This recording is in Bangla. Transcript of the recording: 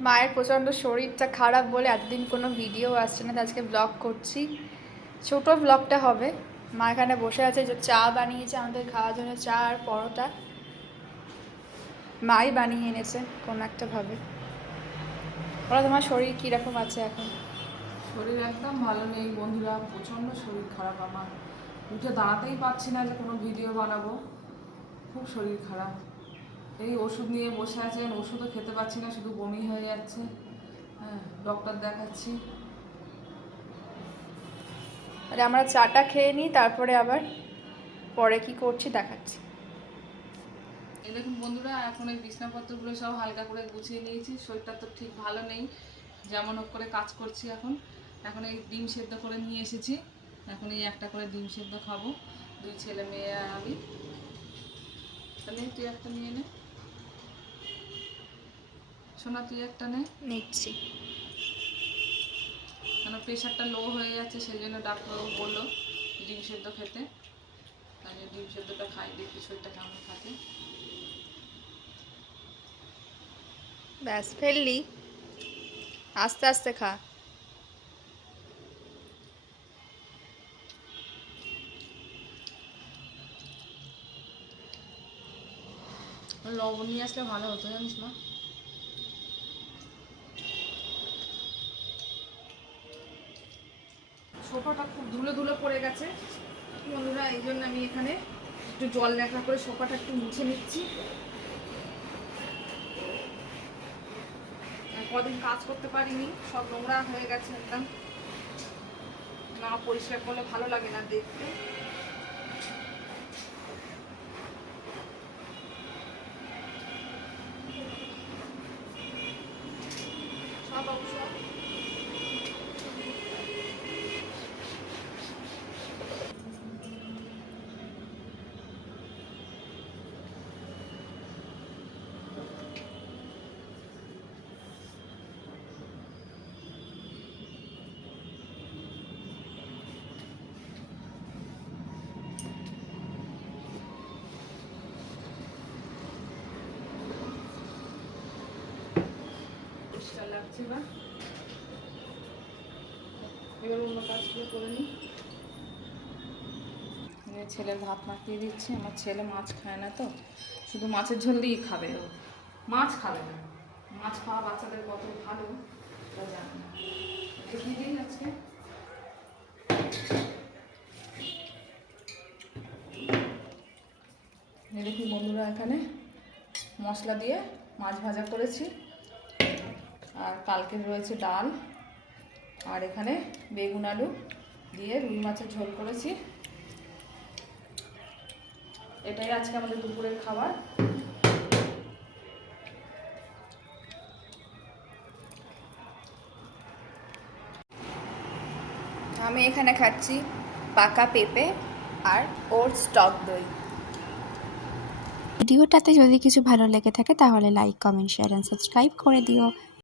মায়ের প্রচণ্ড শরীরটা খারাপ বলে এতদিন কোনো ভিডিও আসছে না আজকে ব্লগ করছি। ছোট ব্লগটা হবে। মা এখানে বসে আছে, যে চা বানিয়েছে, আমাদের খাওয়ার জন্য চা আর পরোটা। মাই বানিয়ে এনেছে, কোনো একটা ভাবে। ওরা তোমার শরীর কীরকম আছে এখন? শরীর একদম ভালো নেই বন্ধুরা, প্রচণ্ড শরীর খারাপ আমার। উঠে দাঁড়াতেই পারছি না যে কোনো ভিডিও বানাবো। খুব শরীর খারাপ। এই ওষুধ নিয়ে বসে আছেন ওষুধও খেতে পারছি না শুধু বমি হয়ে যাচ্ছে। হ্যাঁ ডক্টর দেখাচ্ছি। আরে আমরা চাটা খেয়ে নিই তারপরে আবার পরে কি করছি দেখাচ্ছি। এই দেখুন বন্ধুরা এখন এই বিছনাপত্রগুলো সব হালকা করে গুছিয়ে নিয়েছি শরীরটা তো ঠিক ভালো নেই। যেমন হোক করে কাজ করছি এখন। এখন এই ডিম সেদ্ধ করে নিয়ে এসেছি। এখন এই একটা করে ডিম সেদ্ধ খাব। দুই ছেলে মেয়ে আর আমি। তাহলে তুই একটা নিয়ে নে। সোনা তুই একটা নে। নিচ্ছি। কেন প্রেশারটা লো হয়ে যাচ্ছে সেই জন্য ডাক্তারবাবু বলল ডিম সেদ্ধ খেতে। তাহলে ডিম সেদ্ধটা খাই দেখি শরীরটা কেমন থাকে। ব্যাস ফেললি। আস্তে আস্তে খা। লবণ নিয়ে আসলে ভালো হতো জানিস না সোফাটা খুব ধুলো ধুলো পড়ে গেছে। বন্ধুরা, এই জন্য আমি এখানে একটু জল লেখা করে সোফাটা একটু মুছে নিচ্ছি। কদিন কাজ করতে পারিনি, সব নোংরা হয়ে গেছে একদম। না পরিষ্কার করলে ভালো লাগে না দেখতে সব অবশ্য লাগছে এবার অন্য কাজগুলো করে নিই। ছেলের ভাত মাখিয়ে দিচ্ছি। আমার ছেলে মাছ খায় না তো। শুধু মাছের ঝোল দিয়েই খাবে ও। মাছ খাবে না। মাছ খাওয়া বাচ্চাদের কত ভালো, তা না। আজকে। বন্ধুরা, এখানে মশলা দিয়ে মাছ ভাজা করেছি। আর কালকের রয়েছে ডাল। আর এখানে বেগুন আলু দিয়ে রুই মাছের ঝোল করেছি। এটাই আজকে আমাদের দুপুরের খাবার। আমি এখানে খাচ্ছি পাকা পেঁপে আর ওর স্টক দই। ভিডিওটাতে যদি কিছু ভালো লেগে থাকে তাহলে like, comment, share and subscribe করে দিও।